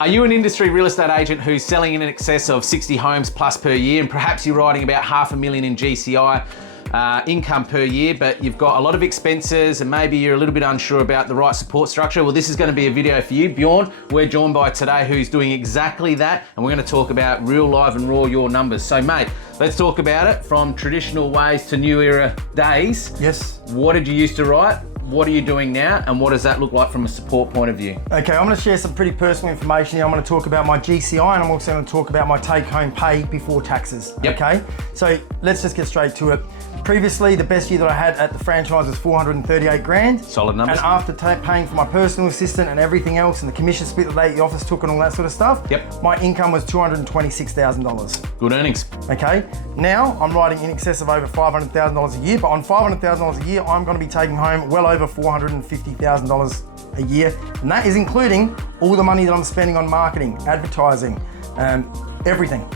Are you an industry real estate agent who's selling in excess of 60 homes plus per year, and perhaps you're writing about $500,000 in GCI income per year, but you've got a lot of expenses and maybe you're a little bit unsure about the right support structure? Well, this is going to be a video for you. Bjorn, we're joined by today who's doing exactly that, and we're going to talk about real, live and raw your numbers. So mate, let's talk about it from traditional ways to new era days. Yes. What did you used to write? What are you doing now, and what does that look like from a support point of view? Okay, I'm going to share some pretty personal information here. I'm going to talk about my GCI, and I'm also going to talk about my take-home pay before taxes. Yep. Okay, so let's just get straight to it. Previously, the best year that I had at the franchise was 438 grand. Solid numbers. And after paying for my personal assistant and everything else, and the commission split that the office took and all that sort of stuff, yep, my income was $226,000. Good earnings. Okay, now I'm writing in excess of over $500,000 a year, but on $500,000 a year, I'm going to be taking home well over $450,000 a year, and that is including all the money that I'm spending on marketing, advertising, everything.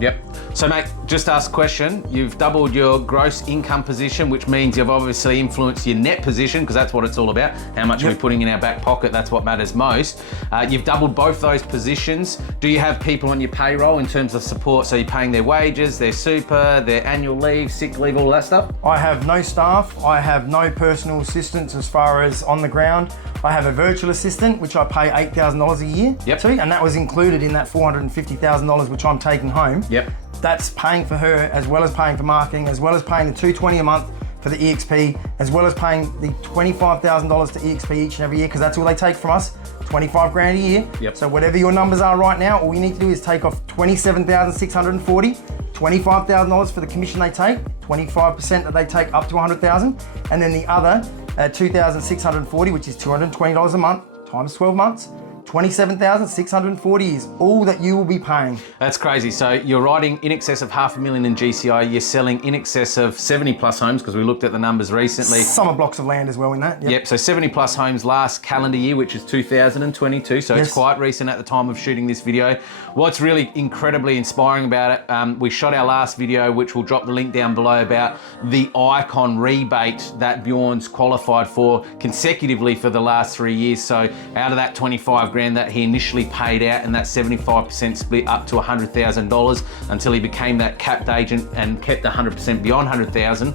Yep. So mate, just ask a question. You've doubled your gross income position, which means you've obviously influenced your net position, because that's what it's all about. How much are we putting in our back pocket? That's what matters most. You've doubled both those positions. Do you have people on your payroll in terms of support? So you're paying their wages, their super, their annual leave, sick leave, all that stuff? I have no staff. I have no personal assistants as far as on the ground. I have a virtual assistant, which I pay $8,000 a year to, and that was included in that $450,000, which I'm taking home. Yep. That's paying for her, as well as paying for marketing, as well as paying the $220 a month for the EXP, as well as paying the $25,000 to EXP each and every year, because that's all they take from us, 25 grand a year. Yep. So whatever your numbers are right now, all you need to do is take off $27,640, $25,000 for the commission they take, 25% that they take up to $100,000, and then the other $2,640, which is $220 a month times 12 months. $27,640 is all that you will be paying. That's crazy. So you're writing in excess of $500,000 in GCI. You're selling in excess of 70 plus homes, because we looked at the numbers recently. Summer blocks of land as well in that. Yep. So 70 plus homes last calendar year, which is 2022. So it's quite recent at the time of shooting this video. What's really incredibly inspiring about it, we shot our last video, which we'll drop the link down below, about the icon rebate that Bjorn's qualified for consecutively for the last 3 years. So out of that 25 grand that he initially paid out, and that 75% split up to $100,000 until he became that capped agent and kept 100% beyond 100,000.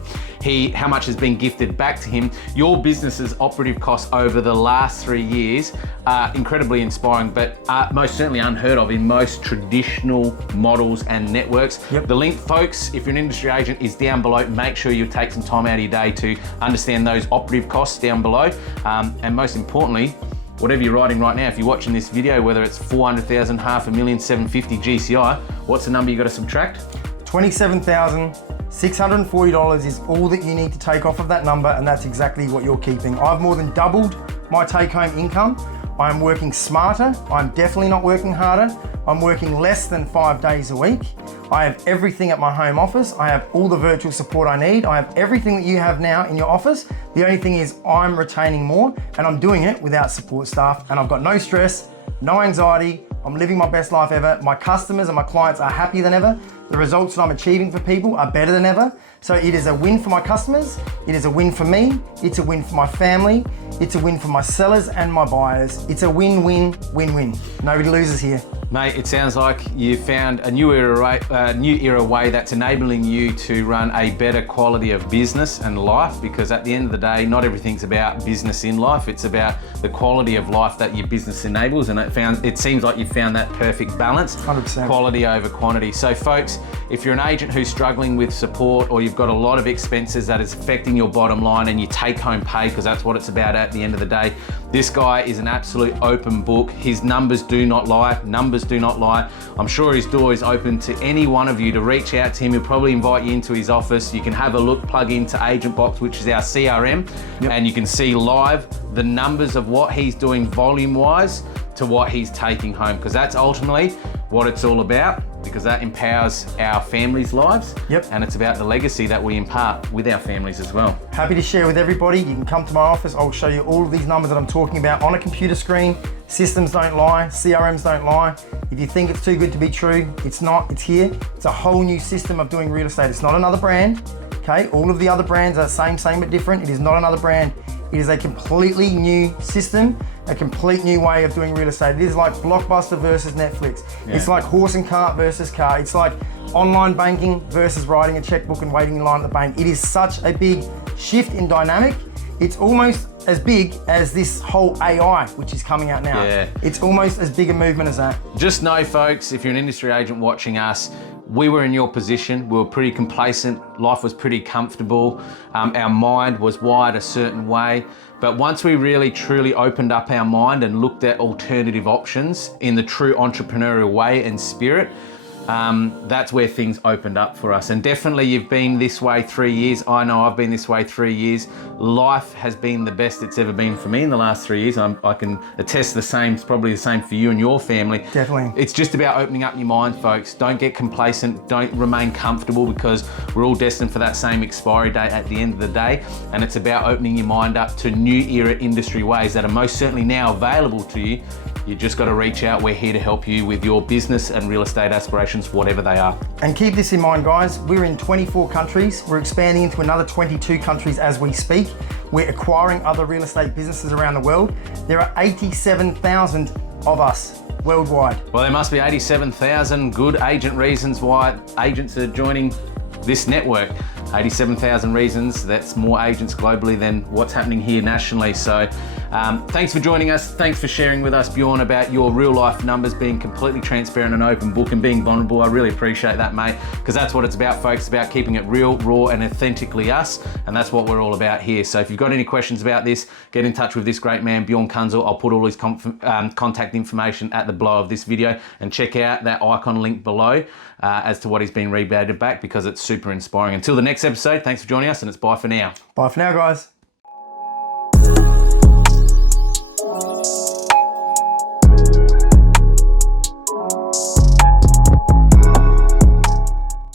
How much has been gifted back to him. Your business's operative costs over the last 3 years are incredibly inspiring, but are most certainly unheard of in most traditional models and networks. Yep. The link, folks, if you're an industry agent, is down below. Make sure you take some time out of your day to understand those operative costs down below. And most importantly, whatever you're writing right now, if you're watching this video, whether it's 400,000, $500,000, 750 GCI, what's the number you got to subtract? $27,640 is all that you need to take off of that number, and that's exactly what you're keeping. I've more than doubled my take-home income. I'm working smarter. I'm definitely not working harder. I'm working less than 5 days a week. I have everything at my home office. I have all the virtual support I need. I have everything that you have now in your office. The only thing is I'm retaining more, and I'm doing it without support staff, and I've got no stress, no anxiety. I'm living my best life ever. My customers and my clients are happier than ever. The results that I'm achieving for people are better than ever. So it is a win for my customers. It is a win for me. It's a win for my family. It's a win for my sellers and my buyers. It's a win-win, win-win. Nobody loses here. Mate, it sounds like you found a new era way that's enabling you to run a better quality of business and life, because at the end of the day, not everything's about business in life. It's about the quality of life that your business enables, and it seems like you found that perfect balance. 100%. Quality over quantity. So folks, if you're an agent who's struggling with support, or you've got a lot of expenses that is affecting your bottom line and you take home pay, because that's what it's about at the end of the day, this guy is an absolute open book. His numbers do not lie. Numbers do not lie. I'm sure his door is open to any one of you to reach out to him. He'll probably invite you into his office. You can have a look, plug into Agent Box, which is our CRM, and you can see live the numbers of what he's doing volume-wise to what he's taking home, because that's ultimately what it's all about, because that empowers our families' lives. And it's about the legacy that we impart with our families as well. Happy to share with everybody. You can come to my office. I'll show you all of these numbers that I'm talking about on a computer screen. Systems don't lie, CRMs don't lie. If you think it's too good to be true, it's not, it's here. It's a whole new system of doing real estate. It's not another brand, okay? All of the other brands are same but different. It is not another brand. It is a completely new system a complete new way of doing real estate. It is like Blockbuster versus Netflix. It's like horse and cart versus car. It's like online banking versus writing a checkbook and waiting in line at the bank. It is such a big shift in dynamic. It's almost as big as this whole AI, which is coming out now. Yeah. It's almost as big a movement as that. Just know, folks, if you're an industry agent watching us, we were in your position. We were pretty complacent. Life was pretty comfortable. Our mind was wired a certain way. But once we really, truly opened up our mind and looked at alternative options in the true entrepreneurial way and spirit, that's where things opened up for us. And definitely you've been this way 3 years. I know I've been this way 3 years. Life has been the best it's ever been for me in the last 3 years. I can attest the same, it's probably the same for you and your family. Definitely. It's just about opening up your mind, folks. Don't get complacent, don't remain comfortable, because we're all destined for that same expiry date at the end of the day. And it's about opening your mind up to new era industry ways that are most certainly now available to you. You just got to reach out. We're here to help you with your business and real estate aspirations, whatever they are. And keep this in mind, guys. We're in 24 countries. We're expanding into another 22 countries as we speak. We're acquiring other real estate businesses around the world. There are 87,000 of us worldwide. Well, there must be 87,000 good agent reasons why agents are joining this network. 87,000 reasons. That's more agents globally than what's happening here nationally. So thanks for joining us. Thanks for sharing with us, Bjorn, about your real life numbers, being completely transparent and open book and being vulnerable. I really appreciate that, mate, because that's what it's about, folks. It's about keeping it real, raw, and authentically us. And that's what we're all about here. So if you've got any questions about this, get in touch with this great man, Bjorn Kunzel. I'll put all his contact information at the below of this video, and check out that icon link below as to what he's been rebated back, because it's super inspiring. Until the next episode, thanks for joining us, and it's bye for now. Bye for now, guys.